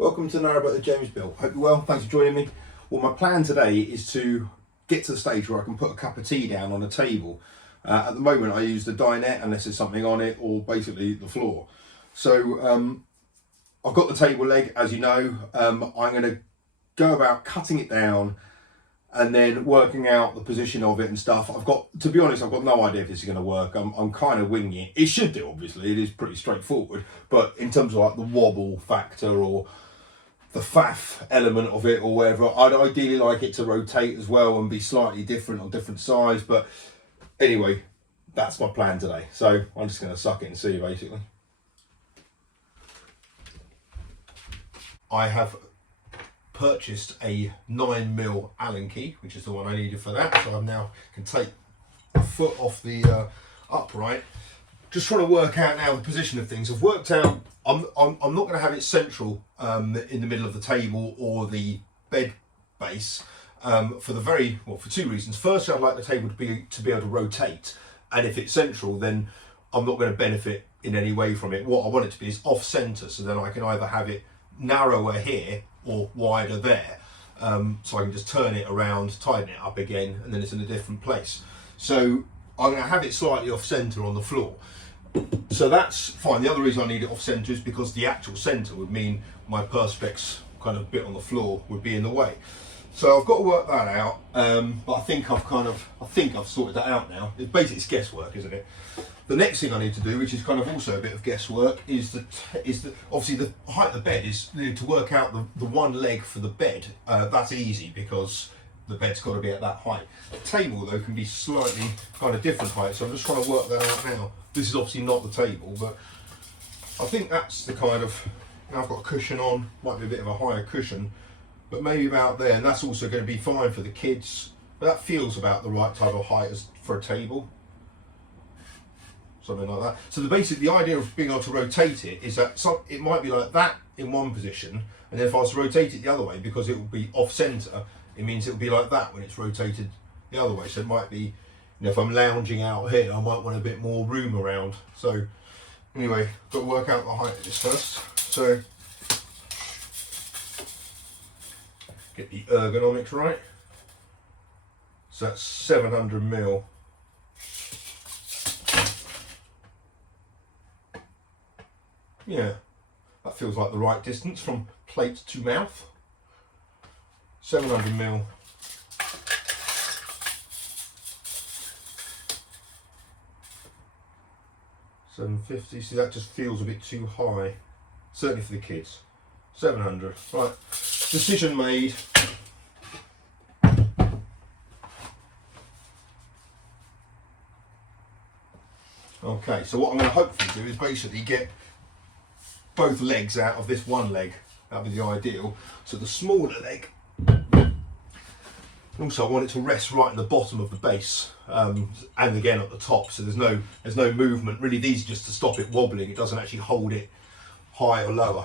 Welcome to Narrowboat with James Bill. Hope you're well, thanks for joining me. Well, my plan today is to get to the stage where I can put a cup of tea down on a table. At the moment I use the dinette unless there's something on it, or basically the floor. So I've got the table leg, as you know. I'm going to go about cutting it down and then working out the position of it and stuff. To be honest, I've got no idea if this is going to work. I'm kind of winging it. It should do, obviously. It is pretty straightforward. But in terms of like the wobble factor or the faff element of it or whatever, I'd ideally like it to rotate as well and be slightly different or different size. But anyway, that's my plan today. So I'm just going to suck it and see, basically. I have purchased a 9mm Allen key, which is the one I needed for that. So I now can take the foot off the upright. Just trying to work out now the position of things. I've worked out I'm not going to have it central in the middle of the table or the bed base for two reasons. Firstly, I'd like the table to be able to rotate, and if it's central, then I'm not going to benefit in any way from it. What I want it to be is off center, so then I can either have it narrower here or wider there, so I can just turn it around, tighten it up again, and then it's in a different place. So I'm going to have it slightly off center on the floor. So that's fine. The other reason I need it off center is because the actual center would mean my perspex kind of bit on the floor would be in the way. So I've got to work that out, but I think I've sorted that out now. It's guesswork, isn't it? The next thing I need to do, which is kind of also a bit of guesswork, is obviously the height of the bed. Is to work out the one leg for the bed. That's easy because the bed's got to be at that height. The table though can be slightly kind of different height, so I'm just trying to work that out now. This is obviously not the table, but I think that's the kind of, I've got a cushion on, might be a bit of a higher cushion, but maybe about there, and that's also going to be fine for the kids. But that feels about the right type of height as for a table. Something like that. So the idea of being able to rotate it is that it might be like that in one position, and then if I was to rotate it the other way, because it will be off center, it means it will be like that when it's rotated the other way. So it might be, if I'm lounging out here, I might want a bit more room around. So anyway, got to work out the height of this first. So get the ergonomics right. So that's 700mm. Yeah, that feels like the right distance from plate to mouth. 700mm. $750. See, that just feels a bit too high, certainly for the kids. 700. Right, decision made. Okay, so what I'm going to hopefully do is basically get both legs out of this one leg. That'd be the ideal. So the smaller leg. Also, I want it to rest right in the bottom of the base, and again at the top, so there's no movement. Really, these are just to stop it wobbling. It doesn't actually hold it high or lower.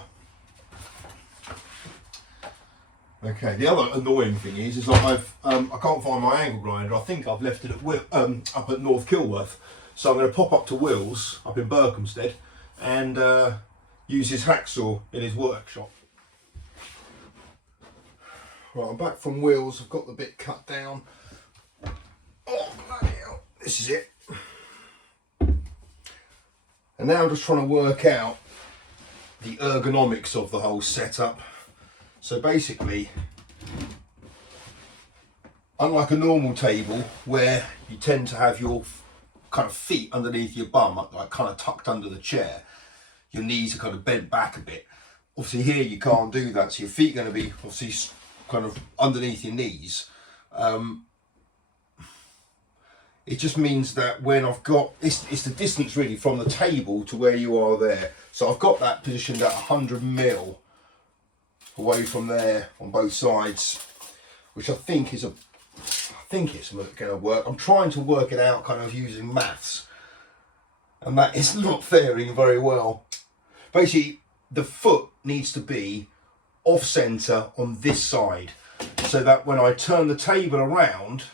Okay. The other annoying thing is like I can't find my angle grinder. I think I've left it at up at North Kilworth. So I'm going to pop up to Will's up in Berkhamsted and use his hacksaw in his workshop. Right, I'm back from Will's. I've got the bit cut down. Oh, bloody hell. This is it. And now I'm just trying to work out the ergonomics of the whole setup. So basically, unlike a normal table where you tend to have your kind of feet underneath your bum, like kind of tucked under the chair, your knees are kind of bent back a bit. Obviously here you can't do that, so your feet are going to be obviously kind of underneath your knees. It just means that when I've got, it's the distance really from the table to where you are there. So I've got that positioned at 100mm away from there on both sides, which I think it's going to work. I'm trying to work it out kind of using maths, and that is not faring very well. Basically, the foot needs to be off center on this side, so that when I turn the table around,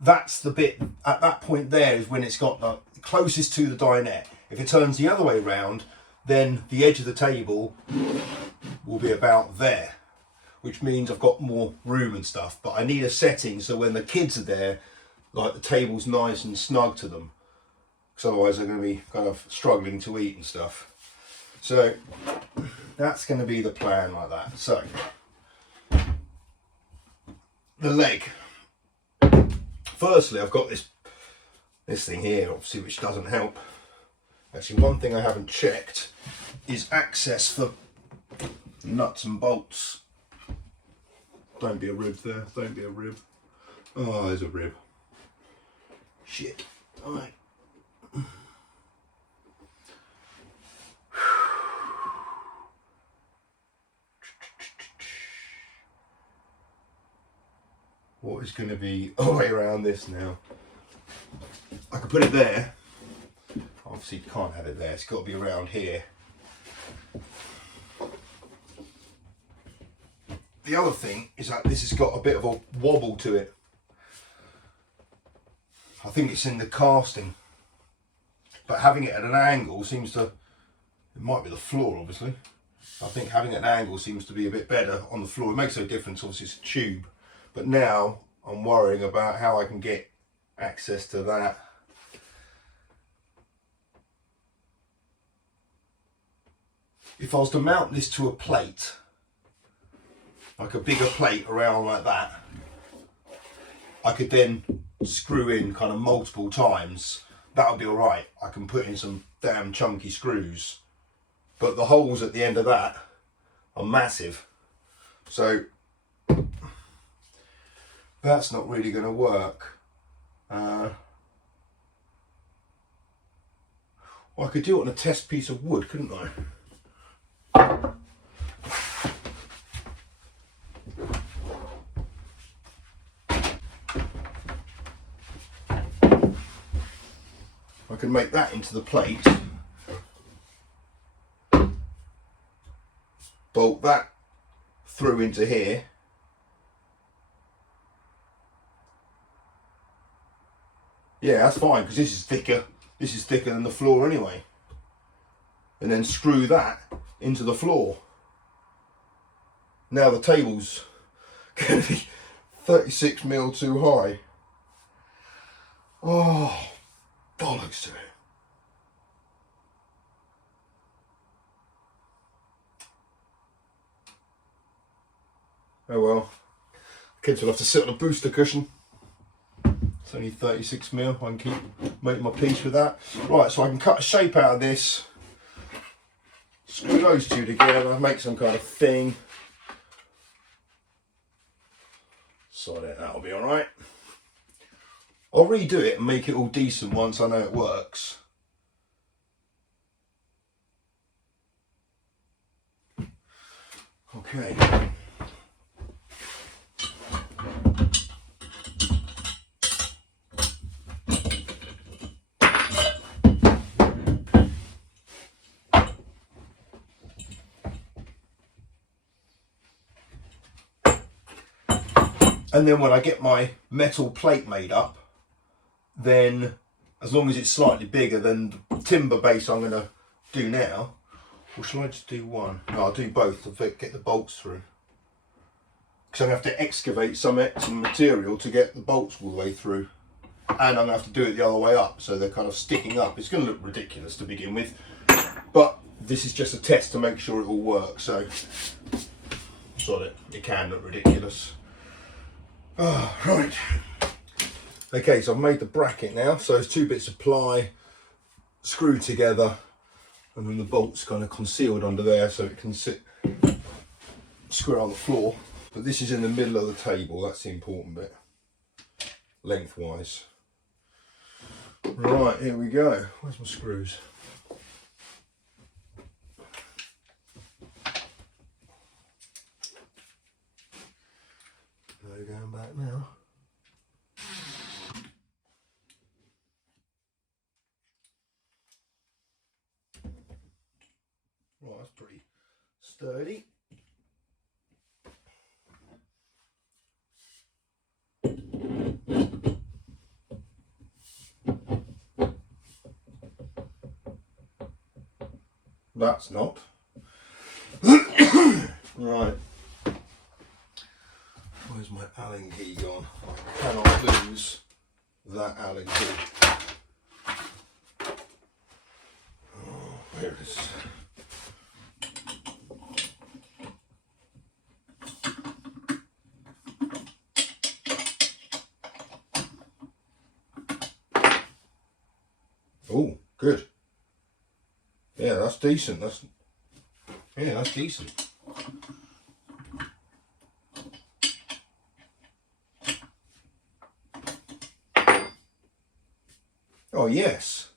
that's the bit at that point there is when it's got the closest to the dinette. If it turns the other way around, then the edge of the table will be about there, which means I've got more room and stuff, but I need a setting so when the kids are there, like the table's nice and snug to them, because otherwise they're going to be kind of struggling to eat and stuff. So that's going to be the plan, like that. So the leg. Firstly, I've got this thing here, obviously, which doesn't help. Actually, one thing I haven't checked is access for nuts and bolts. Don't be a rib there, don't be a rib. Oh, there's a rib. Shit. Alright. What is going to be all the way around this now? I could put it there. Obviously you can't have it there, it's got to be around here. The other thing is that this has got a bit of a wobble to it. I think it's in the casting, but having it at an angle seems to, it might be the floor obviously. I think having an angle seems to be a bit better on the floor. It makes no difference, obviously it's a tube, but now I'm worrying about how I can get access to that. If I was to mount this to a plate, like a bigger plate around like that, I could then screw in kind of multiple times. That would be alright. I can put in some damn chunky screws, but the holes at the end of that are massive, so that's not really going to work. Well, I could do it on a test piece of wood, couldn't I? I can make that into the plate, bolt that through into here, yeah, that's fine, because this is thicker than the floor anyway, and then screw that into the floor. Now the table's going to be 36mm too high. Oh, bollocks to it. Oh well, kids will have to sit on a booster cushion. It's only 36mm, I can keep making my peace with that. Right, so I can cut a shape out of this, screw those two together, make some kind of thing. Sod it, that'll be alright. I'll redo it and make it all decent once I know it works. Okay. And then when I get my metal plate made up, then as long as it's slightly bigger than the timber base I'm going to do now, or shall I just do one? No, I'll do both to get the bolts through. Because I'm going to have to excavate some material to get the bolts all the way through. And I'm going to have to do it the other way up, so they're kind of sticking up. It's going to look ridiculous to begin with, but this is just a test to make sure it all works, so sod it, it can look ridiculous. Oh, right. Okay, so I've made the bracket now, so it's 2 bits of ply screwed together, and then the bolt's kind of concealed under there so it can sit square on the floor. But this is in the middle of the table, that's the important bit, lengthwise. Right, here we go. Where's my screws? No going back now. Right, that's pretty sturdy. That's not. Right. Where's my Allen key gone? I cannot lose that Allen key. Oh, there it is. Oh, good. Yeah, that's decent. That's decent. Oh yes,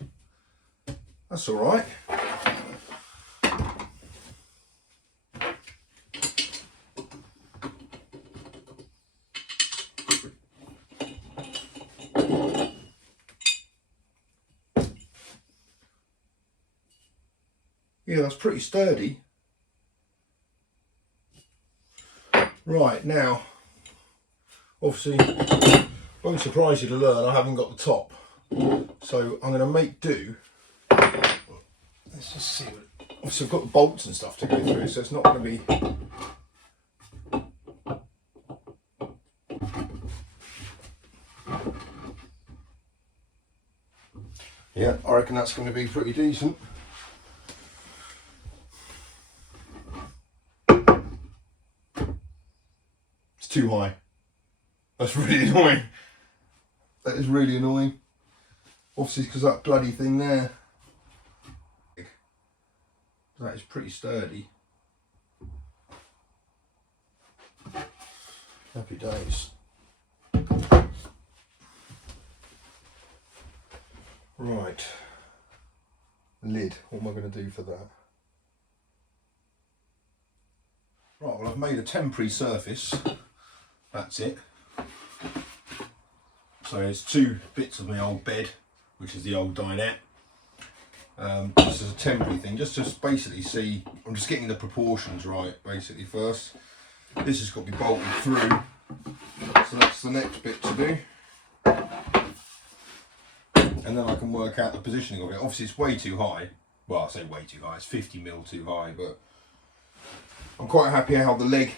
that's all right. Yeah, that's pretty sturdy. Right, now, obviously, won't surprise you to learn I haven't got the top. So I'm going to make do. Let's just see. Obviously I've got the bolts and stuff to go through, so it's not going to be... Yeah, I reckon that's going to be pretty decent. It's too high. That's really annoying. That is really annoying. Obviously because that bloody thing there. That is pretty sturdy. Happy days. Right. Lid. What am I going to do for that? Right, well I've made a temporary surface. That's it. So there's two bits of my old bed, which is the old dinette. This is a temporary thing, just basically see, I'm just getting the proportions right basically first. This has got to be bolted through, so that's the next bit to do. And then I can work out the positioning of it. Obviously it's way too high, well I say way too high, it's 50mm too high, but I'm quite happy how the leg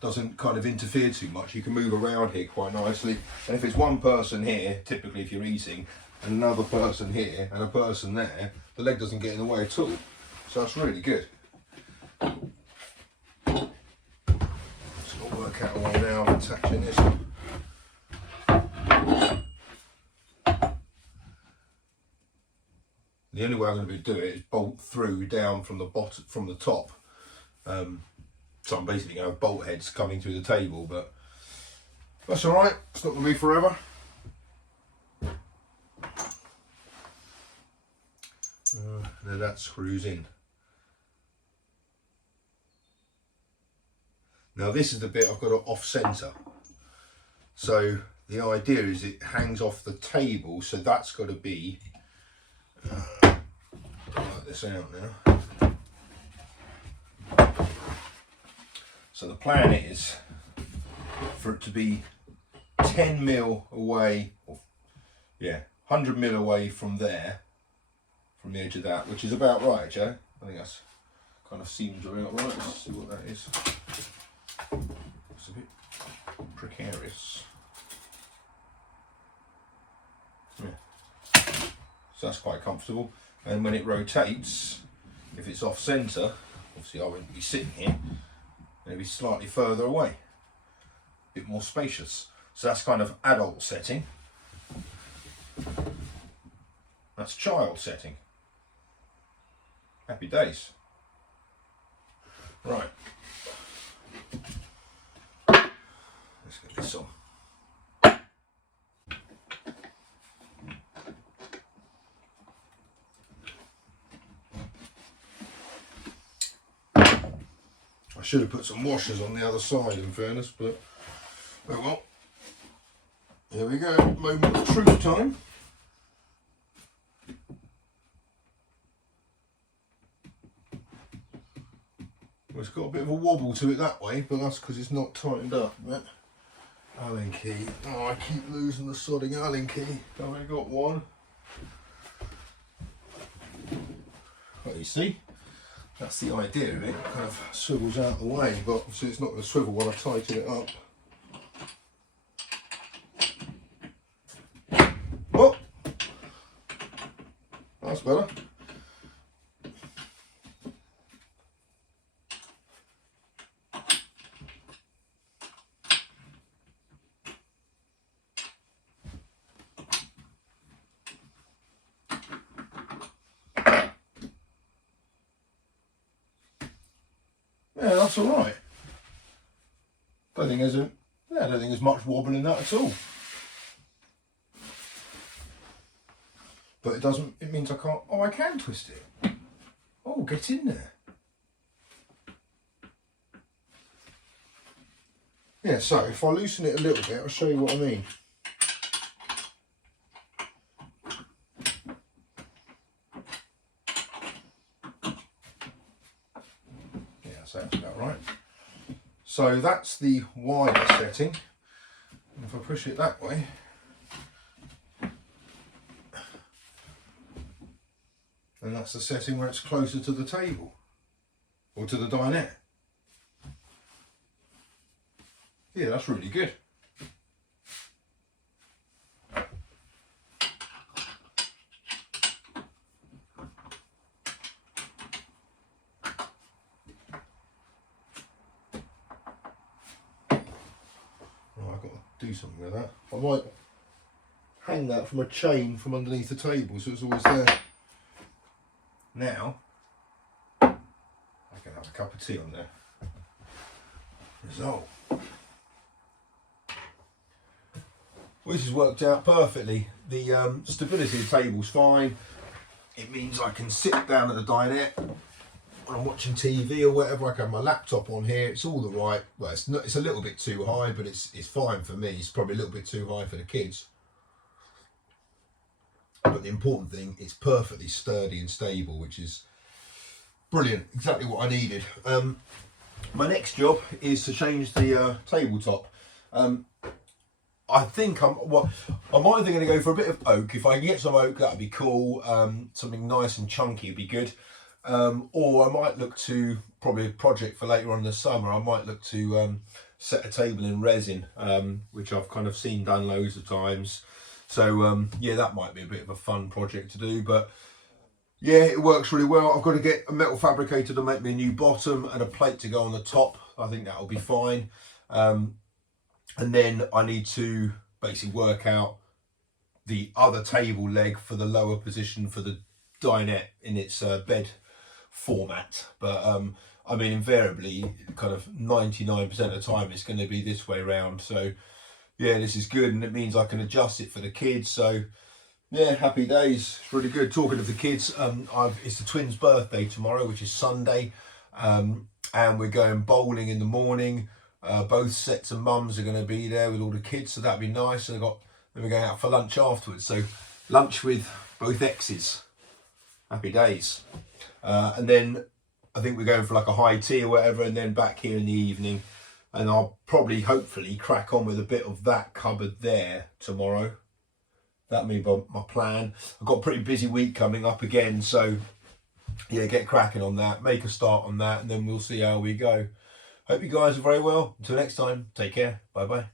doesn't kind of interfere too much. You can move around here quite nicely, and if it's one person here, typically if you're eating, and another person here and a person there, the leg doesn't get in the way at all, so that's really good. Just got to work out a way now of attaching this. The only way I'm going to do it is bolt through down from the bottom, from the top. So I'm basically going to have bolt heads coming through the table, but that's all right. It's not going to be forever. Now that screws in. Now this is the bit I've got to off centre. So the idea is it hangs off the table, so that's got to be, work this out now. So the plan is for it to be 10mm away, or, yeah, 100mm away from there, from the edge of that, which is about right, Joe. I think that's kind of seems about right. Let's see what that is. It's a bit precarious. Yeah. So that's quite comfortable. And when it rotates, if it's off centre, obviously I won't be sitting here, maybe slightly further away, a bit more spacious. So that's kind of adult setting. That's child setting. Happy days. Right. Let's get this on. I should have put some washers on the other side in fairness, but oh well. Here we go, moment of truth time. Well, it's got a bit of a wobble to it that way, but that's because it's not tightened up. Right? Allen key. Oh, I keep losing the sodding Allen key. I've only got one. Well, you see, That's the idea of it. It kind of swivels out of the way, but obviously it's not going to swivel when I tighten it up. Oh, that's better. Yeah, that's all right. I don't think there's much wobble in that at all. But it doesn't. It means I can't. Oh, I can twist it. Oh, get in there. Yeah. So if I loosen it a little bit, I'll show you what I mean. Yeah, so that's about right. So that's the wider setting. And if I push it that way, and that's the setting where it's closer to the table or to the dinette. Yeah, that's really good. I've got to do something with that. I might hang that from a chain from underneath the table so it's always there. Now, I can have a cup of tea on there. Result. Well, this has worked out perfectly. The stability of the table's fine. It means I can sit down at the dinette when I'm watching TV or whatever. I can have my laptop on here. It's all the right. Well, it's not. It's a little bit too high, but it's fine for me. It's probably a little bit too high for the kids. But the important thing, it's perfectly sturdy and stable, which is brilliant. Exactly what I needed. My next job is to change the tabletop. I think I'm either going to go for a bit of oak. If I can get some oak, that'd be cool. Something nice and chunky would be good. Or I might look to, probably a project for later on in the summer, I might look to set a table in resin, which I've kind of seen done loads of times. So yeah, that might be a bit of a fun project to do, but yeah, it works really well. I've got to get a metal fabricator to make me a new bottom and a plate to go on the top. I think that'll be fine. And then I need to basically work out the other table leg for the lower position for the dinette in its bed format. But I mean, invariably, kind of 99% of the time, it's going to be this way around. So yeah, this is good, and it means I can adjust it for the kids. So yeah, happy days. It's really good. Talking of the kids, it's the twins' birthday tomorrow, which is Sunday, and we're going bowling in the morning. Both sets of mums are going to be there with all the kids, so that'd be nice. And then we're going out for lunch afterwards. So lunch with both exes. Happy days. And then I think we're going for like a high tea or whatever, and then back here in the evening. And I'll probably, hopefully, crack on with a bit of that cupboard there tomorrow. That'll be my plan. I've got a pretty busy week coming up again, so yeah, get cracking on that, make a start on that, and then we'll see how we go. Hope you guys are very well. Until next time, take care. Bye bye.